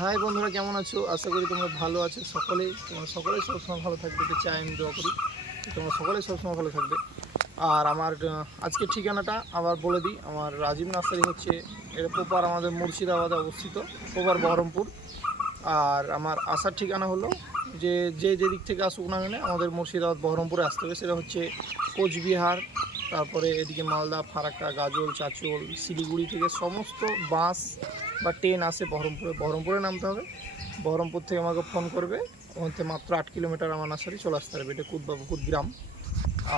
High বন্ধুরা, কেমন আছো? আশা করি তোমরা ভালো আছো। সকলেই, তোমরা সকলেই সবসময় ভালো থাকবে এটা চাই আমি দোয়া করি। তোমরা সকলেই সবসময় ভালো থাকবে। আর আমার আজকের ঠিকানাটা আবার বলে দিই। আমার রাজীব নার্সারি হচ্ছে, এটা প্রপার আমাদের মুর্শিদাবাদে অবস্থিত, প্রপার বহরমপুর। আর আমার আসার ঠিকানা হলো যে যে যে দিক থেকে আসুক না কেন, আমাদের মুর্শিদাবাদ বহরমপুরে আসতে হবে। সেটা হচ্ছে কোচবিহার, তারপরে এদিকে মালদা, ফারাক্কা, গাজল, চাচল, শিলিগুড়ি থেকে সমস্ত বাস বা ট্রেন আসে বহরমপুরে বহরমপুরে নামতে হবে। বহরমপুর থেকে আমাকে ফোন করবে। ওখান থেকে মাত্র আট কিলোমিটার আমার নার্সারি চলে আসতে হবে এটা কুদবাবুকুদ গ্রাম।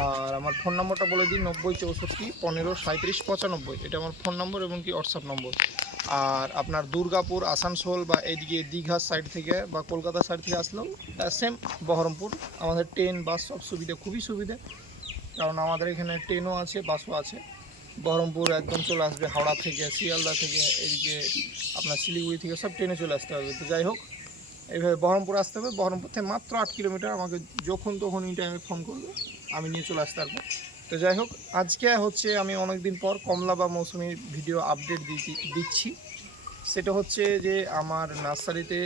আর আমার ফোন নম্বরটা বলে দিই, নব্বই চৌষট্টি পনেরো সাঁত্রিশ পঁচানব্বই। এটা আমার ফোন নম্বর এবং কি হোয়াটসঅ্যাপ নম্বর আর আপনার দুর্গাপুর, আসানসোল বা এইদিকে দীঘার সাইড থেকে বা কলকাতা সাইড থেকে আসলেও সেম বহরমপুর। আমাদের ট্রেন বাস সব সুবিধা, খুবই সুবিধা। কারণ আমাদের এখানে ট্রেনও আছে বাসও আছে। বহরমপুর একদম চলে আসবে, হাওড়া থেকে, শিয়ালদা থেকে, এদিকে আপনার শিলিগুড়ি থেকে সব ট্রেনে চলে আসতে হবে। তো যাই হোক, এইভাবে বহরমপুর আসতে হবে। বহরমপুর থেকে মাত্র আট কিলোমিটার আমাকে যখন তখন এই টাইমে ফোন করবে, আমি নিয়ে চলে আসতে পারব। তো যাই হোক, আজকে হচ্ছে আমি অনেক দিন পর কমলা বা মৌসুমির ভিডিও আপডেট দিচ্ছি। সেটা হচ্ছে যে আমার নার্সারিতে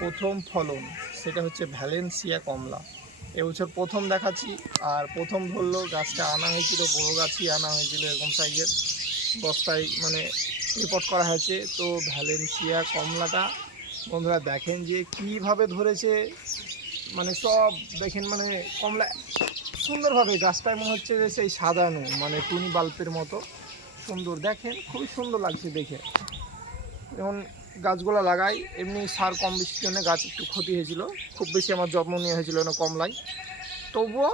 প্রথম ফলন, সেটা হচ্ছে ভ্যালেন্সিয়া কমলা। এবছর প্রথম দেখাচ্ছি, আর প্রথম ধরলো গাছটা আনা হয়েছিল, বড় গাছই আনা হয়েছিল এরকম সাইজের বস্তায় মানে রিপোর্ট করা হয়েছে, তো ভ্যালেন্সিয়া কমলাটা বন্ধুরা দেখেন যে কীভাবে ধরেছে মানে সব দেখেন মানে কমলা সুন্দরভাবে গাছটায় মনে হচ্ছে যে সেই সাজানো মানে টুনি বাল্বের মতো সুন্দর। দেখেন খুবই সুন্দর লাগছে দেখে। যেমন গাছগুলো লাগাই, এমনি সার কম বেশির জন্য গাছ একটু ক্ষতি হয়েছিল। খুব বেশি আমার যত্ন নেওয়া হয়েছিল না কমলাই। তবুও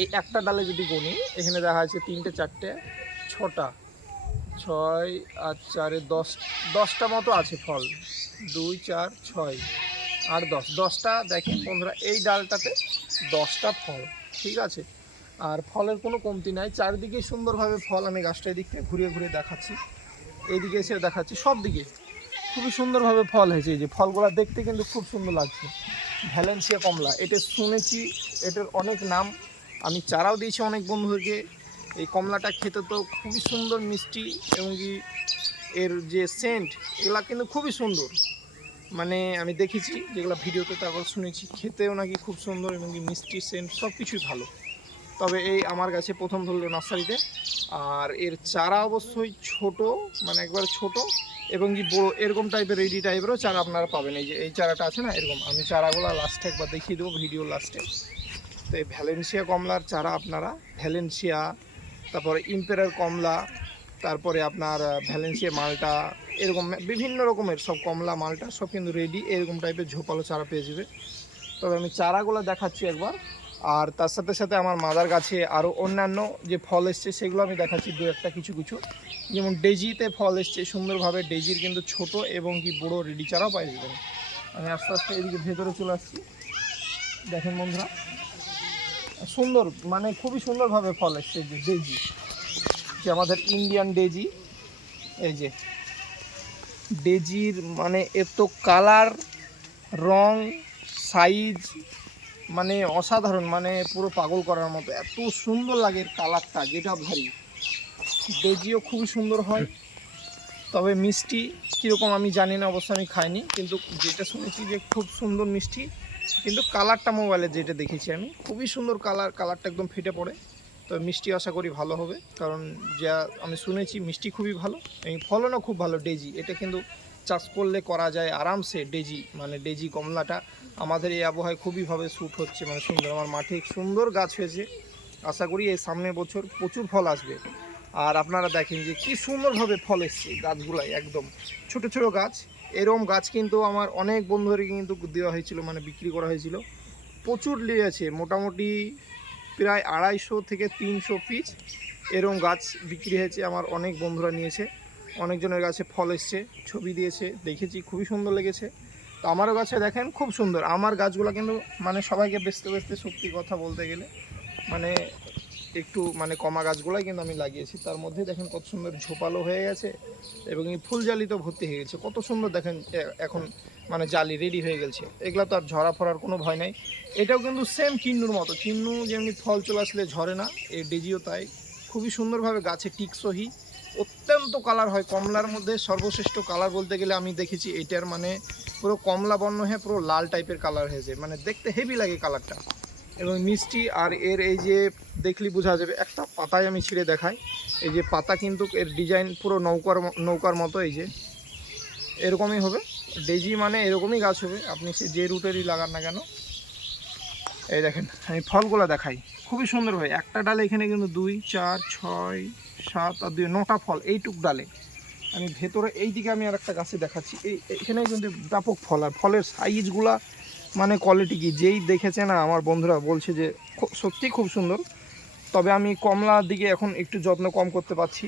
এই একটা ডালে যদি গুনি, এখানে দেখা যাচ্ছে তিনটে, চারটে, ছটা। ছয় আর চারে দশ, দশটা মতো আছে ফল। দুই, চার, ছয় আর দশ। দশটা দেখেন বন্ধুরা, এই ডালটাতে দশটা ফল, ঠিক আছে? আর ফলের কোনো কমতি নাই। চারিদিকে সুন্দরভাবে ফল আমি গাছটা এদিক থেকে ঘুরিয়ে ঘুরিয়ে দেখাচ্ছি। এইদিকে এসে দেখাচ্ছি সব দিকে খুবই সুন্দরভাবে ফল হয়েছে এই যে ফলগুলো দেখতে কিন্তু খুব সুন্দর লাগছে। ভ্যালেন্সিয়া কমলা, এটা শুনেছি, এটার অনেক নাম। আমি চারাও দিয়েছি অনেক বন্ধুদেরকে। এই কমলাটা খেতে তো খুবই সুন্দর, মিষ্টি এবং কি এর যে সেন্ট এগুলা কিন্তু খুবই সুন্দর। মানে আমি দেখেছি, যেগুলো ভিডিওতে তারপর শুনেছি, খেতেও নাকি খুব সুন্দর এবং কি মিষ্টি সেন্ট সব কিছুই ভালো। তবে এই আমার কাছে প্রথম ধরলো নার্সারিতে। আর এর চারা অবশ্যই ছোট মানে একবার ছোট। এবং কি বড় এরকম টাইপের রেডি টাইপেরও চারা আপনারা পাবেন। এই যে, এই চারাটা আছে না, এরকম। আমি চারাগুলো লাস্টে একবার দেখিয়ে দেবো ভিডিও লাস্টে তো এই ভ্যালেন্সিয়া কমলার চারা আপনারা ভ্যালেন্সিয়া তারপরে ইম্পেরার কমলা, তারপরে আপনার ভ্যালেন্সিয়া মালটা, এরকম বিভিন্ন রকমের সব কমলা মালটা সব কিন্তু রেডি এরকম টাইপের ঝোপালো চারা পেয়ে যাবে তবে আমি চারাগুলো দেখাচ্ছি একবার। আর তার সাথে সাথে আমার মাদার গাছে আরও অন্যান্য যে ফল এসছে, সেগুলো আমি দেখাচ্ছি দু একটা কিছু কিছু। যেমন ডেজিতে ফল এসছে, সুন্দরভাবে ডেজির কিন্তু ছোট এবং কি বড় রেডি চারাও পাই যাবেন আমি আস্তে আস্তে এদিকে ভেতরে চলে আসছি। দেখেন বন্ধুরা, সুন্দর মানে খুবই সুন্দরভাবে ফল এসছে যে ডেজি। যে আমাদের ইন্ডিয়ান ডেজি, এই যে ডেজির মানে এত কালার, রং, সাইজ মানে অসাধারণ মানে পুরো পাগল করার মতো। এত সুন্দর লাগে কালারটা, যেটা ভারী। ডেজিও খুবই সুন্দর হয়। তবে মিষ্টি কীরকম আমি জানি না, অবশ্য আমি খাইনি। কিন্তু যেটা শুনেছি যে খুব সুন্দর মিষ্টি, কিন্তু কালারটা মোবাইলে যেটা দেখেছি আমি, খুবই সুন্দর কালার, কালারটা একদম ফেটে পড়ে। তো মিষ্টি আশা করি ভালো হবে, কারণ যা আমি শুনেছি মিষ্টি খুবই ভালো, এবং ফলনও খুব ভালো, ডেজি। এটা কিন্তু চাষ করলে করা যায় আরামসে ডেজি মানে ডেজি কমলাটা। আমাদের এই আবহাওয়ায় খুবইভাবে শ্যুট হচ্ছে মানে সুন্দর। আমার মাঠে সুন্দর গাছ হয়েছে। আশা করি এই সামনের বছর প্রচুর ফল আসবে। আর আপনারা দেখেন যে কি সুন্দরভাবে ফল এসছে গাছগুলাই একদম। ছোট ছোট গাছ। এরম গাছ কিন্তু আমার অনেক বন্ধুদেরকে কিন্তু দেওয়া হয়েছিল মানে বিক্রি করা হয়েছিল। প্রচুর লিয়েছে মোটামুটি প্রায় আড়াইশো থেকে তিনশো পিস এরম গাছ বিক্রি হয়েছে, আমার অনেক বন্ধুরা নিয়েছে। অনেকজনের গাছে ফল এসছে, ছবি দিয়েছে, দেখেছি, খুবই সুন্দর লেগেছে। তো আমারও গাছে দেখেন, খুব সুন্দর। আমার গাছগুলো কিন্তু মানে সবাইকে বেচতে বেচতে সত্যি কথা বলতে গেলে মানে একটু মানে কমা গাছগুলোই কিন্তু আমি লাগিয়েছি। তার মধ্যে দেখেন কত সুন্দর ঝোপালো হয়ে গেছে এবং এই ফুল জালি তো ভর্তি হয়ে গেছে। কত সুন্দর দেখেন এখন মানে জালি রেডি হয়ে গেছে। এগুলো তো আর ঝরা ফরার কোনো ভয় নাই। এটাও কিন্তু সেম কিন্নুর মতো। কিন্নু যেমনি ফল চলে আসলে ঝরে না, এই ডেজিও তাই। খুবই সুন্দরভাবে গাছে টিকসহি অত্যন্ত কালার হয়। কমলার মধ্যে সর্বশ্রেষ্ঠ কালার বলতে গেলে আমি দেখেছি এটার মানে পুরো কমলা বর্ণ হয়ে পুরো লাল টাইপের কালার হয়েছে। মানে দেখতে হেভি লাগে কালারটা এবং মিষ্টি আর এর এই যে দেখলি বোঝা যাবে, একটা পাতায় আমি ছিঁড়ে দেখাই। এই যে পাতা কিন্তু এর ডিজাইন পুরো নৌকার নৌকার মতো এই যে। এরকমই হবে। ডেজি মানে এরকমই গাছ হবে। আপনি সে যে রুটেরই লাগান না কেন। এই দেখেন, আমি ফলগুলো দেখাই। খুবই সুন্দর হয়। একটা ডালে এখানে কিন্তু দুই, চার, ছয়, সাত আর দুই, নটা ফল এইটুক ডালে। আমি ভেতরে এই দিকে আমি আর একটা গাছে দেখাচ্ছি। এই এখানে কিন্তু ব্যাপক ফল আর ফলের সাইজগুলা মানে কোয়ালিটি কি? যেই দেখেছে না, আমার বন্ধুরা বলছে যে সত্যি খুব সুন্দর। তবে আমি কমলার দিকে এখন একটু যত্ন কম করতে পারছি।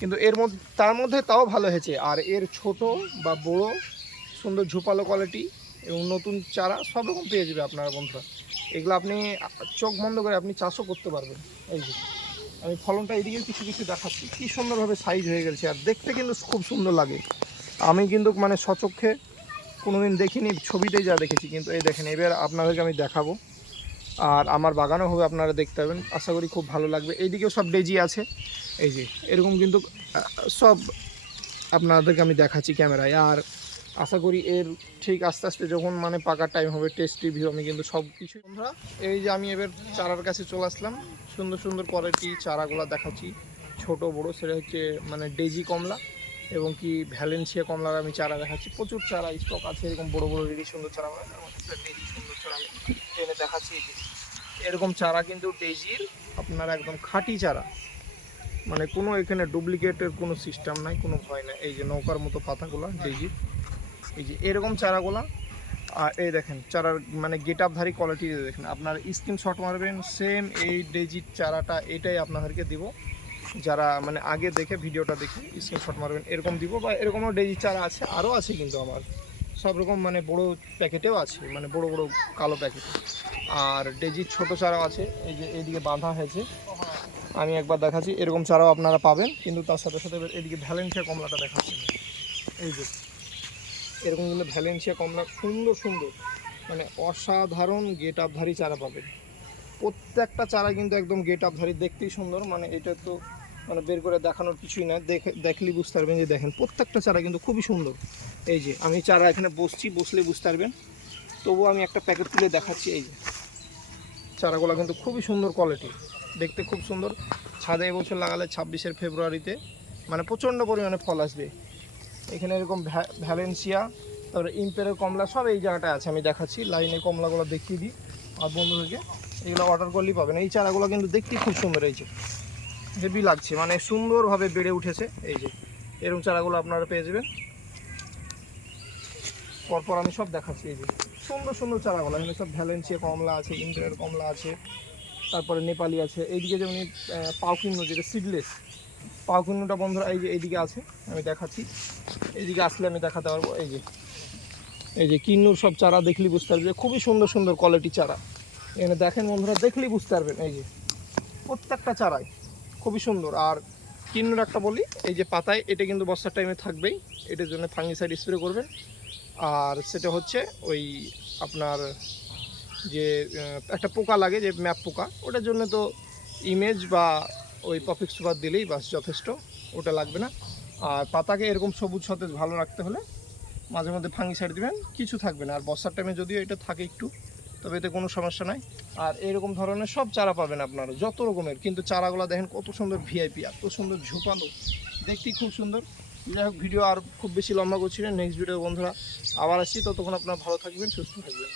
কিন্তু এর মধ্যে, তার মধ্যে তাও ভালো হয়েছে। আর এর ছোট বা বড় সুন্দর ঝোপালো কোয়ালিটি এবং নতুন চারা সব রকম পেয়ে যাবে আপনারা বন্ধুরা। এগুলো আপনি, চোখ বন্ধ করে আপনি চাষও করতে পারবেন। এই যে, আমি ফলনটা এদিকে কিছু কিছু দেখাচ্ছি। কী সুন্দরভাবে সাইজ হয়ে গেছে। আর দেখতে কিন্তু খুব সুন্দর লাগে। আমি কিন্তু মানে সচক্ষে কোনোদিন দেখিনি, ছবিতেই যা দেখেছি। কিন্তু এই দেখেন, এবার আপনাদেরকে আমি দেখাবো। আর আমার বাগানও হবে, আপনারা দেখতে পাবেন। আশা করি খুব ভালো লাগবে। এইদিকেও সব ডেজি আছে। এই যে, এরকম কিন্তু সব আপনাদেরকে আমি দেখাচ্ছি ক্যামেরায়। আর আশা করি এর ঠিক আস্তে আস্তে যখন মানে পাকার টাইম হবে টেস্ট রিভিউ আমি কিন্তু সব কিছু বন্ধুরা, এই যে আমি এবার চারার কাছে চলে আসলাম। সুন্দর সুন্দর কোয়ালিটি চারাগুলো দেখাচ্ছি। ছোট, বড়, সেটা হচ্ছে মানে ডেজি কমলা এবং কি ভ্যালেন্সিয়া কমলার আমি চারা দেখাচ্ছি। প্রচুর চারা স্টক আছে, এরকম বড় বড় রেডি সুন্দর চারা ডেজি সুন্দর চারা আমি দেখাচ্ছি। এরকম চারা কিন্তু ডেজির আপনার একদম খাঁটি চারা। মানে কোনো এখানে ডুপ্লিকেটের কোনো সিস্টেম নাই, কোনো ভয় নাই। এই যে নৌকার মতো পাতাগুলো ডেজির এই যে এরকম চারাগুলা, আর এই দেখেন, চারার মানে গেট আপধারী কোয়ালিটি দেখেন, আপনার স্ক্রিন স্ক্রিনশট মারবেন সেম এই ডেজির চারাটা এটাই আপনাদেরকে দিব। যারা মানে আগে দেখে ভিডিওটা দেখে স্ক্রিন স্ক্রিনশট মারবেন, এরকম দিব বা এরকমও ডেজির চারা আছে, আরও আছে কিন্তু আমার। সব রকম মানে বড় প্যাকেটেও আছে মানে বড় বড় কালো প্যাকেট। আর ডেজির ছোট চারাও আছে, এই যে এইদিকে বাঁধা হয়েছে। আমি একবার দেখাচ্ছি, এরকম চারাও আপনারা পাবেন, কিন্তু তার সাথে সাথে এদিকে ভ্যালেন্সিয়া কমলাটা দেখাচ্ছি। এই যে এরকম কিন্তু ভ্যালেন্সিয়া কমলা সুন্দর সুন্দর। মানে অসাধারণ গেট আপধারী চারা পাবেন। প্রত্যেকটা চারা কিন্তু একদম গেট আপধারী দেখতেই সুন্দর। মানে এটা তো মানে বের করে দেখানোর কিছুই না। দেখে দেখলেই বুঝতে পারবেন যে দেখেন, প্রত্যেকটা চারা কিন্তু খুবই সুন্দর। এই যে, আমি চারা এখানে বসছি, বসলে বুঝতে পারবেন। তবুও আমি একটা প্যাকেট তুলে দেখাচ্ছি, এই যে। চারাগুলো কিন্তু খুবই সুন্দর কোয়ালিটি, দেখতে খুব সুন্দর। ছাদে এবছর লাগালে ছাব্বিশের ফেব্রুয়ারিতে মানে প্রচণ্ড পরিমাণে ফল আসবে। এখানে এরকম ভ্যা- ভ্যালেন্সিয়া, তারপরে ইম্পেরের কমলা সব এই জায়গাটায় আছে, আমি দেখাচ্ছি, লাইনে কমলাগুলো দেখিয়ে দিই আর বন্ধুদেরকে। এগুলো অর্ডার করলেই পাবেন। এই চারাগুলো কিন্তু দেখতে খুব সুন্দর, এই যে হেভি লাগছে মানে সুন্দরভাবে বেড়ে উঠেছে, এই যে এরকম চারাগুলো আপনারা পেয়ে যাবেন। পরপর আমি সব দেখাচ্ছি, এই যে সুন্দর সুন্দর চারাগুলো, এখানে সব ভ্যালেন্সিয়া কমলা আছে ইন্টারের কমলা আছে, তারপরে নেপালি আছে, এইদিকে যেমন পাউকিন্ন যেটা সিডলেস পাউকিন্নটা বন্ধুরা এই যে এইদিকে আছে, আমি দেখাচ্ছি। এইদিকে আসলে আমি দেখাতে পারব, এই যে। এই যে কিন্নুর সব চারা দেখলেই বুঝতে পারবে, খুবই সুন্দর সুন্দর কোয়ালিটি চারা। এখানে দেখেন বন্ধুরা, দেখলেই বুঝতে পারবেন, এই যে। প্রত্যেকটা চারাই খুবই সুন্দর। আর কিন্নুর একটা বলি, এই যে পাতায়, এটা কিন্তু বর্ষার টাইমে থাকবেই। এটার জন্য ফাঙ্গিসাইড স্প্রে করবেন। আর সেটা হচ্ছে ওই আপনার যে একটা পোকা লাগে, যে ম্যাপ পোকা, ওটার জন্য তো ইমেজ বা ওই পপিক সুপার দিলেই বাস যথেষ্ট, ওটা লাগবে না। আর পাতাকে এরকম সবুজ সতেজ ভালো রাখতে হলে মাঝে মধ্যে ফাঙ্গিসাইড দিবেন, কিছু থাকবে না। আর বর্ষার টাইমে যদিও এটা থাকে একটু, তবে এতে কোনো সমস্যা নাই। আর এরকম ধরনের সব চারা পাবেন আপনারা, যত রকমের। কিন্তু চারাগুলো দেখেন কত সুন্দর ভিআইপি এত সুন্দর ঝোপালো। দেখতেই খুব সুন্দর। যাই হোক ভিডিও আর খুব বেশি লম্বা করছি না। নেক্সট ভিডিও বন্ধুরা আবার আসছি। ততক্ষণ আপনারা ভালো থাকবেন, সুস্থ থাকবেন।